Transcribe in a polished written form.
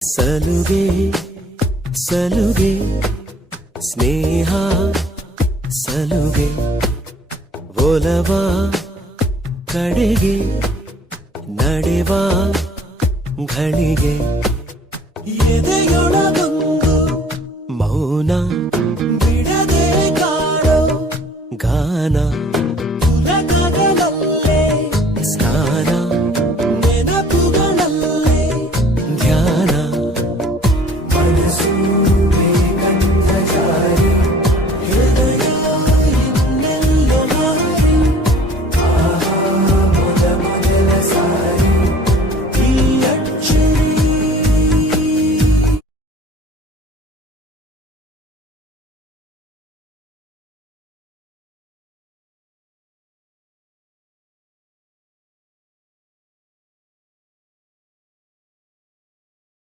ಸಲುಗೆ ಸಲುಗೆ ಸ್ನೇಹ ಸಲುಗೆ ಒಲವ ಕಡೆಗೆ ನಡೆವ ಘಳಿಗೆ ಎದೆಯೊಳಗೊಂದು ಮೌನ ಬಿಡದೆ ಕಾಡೋ ಗಾನ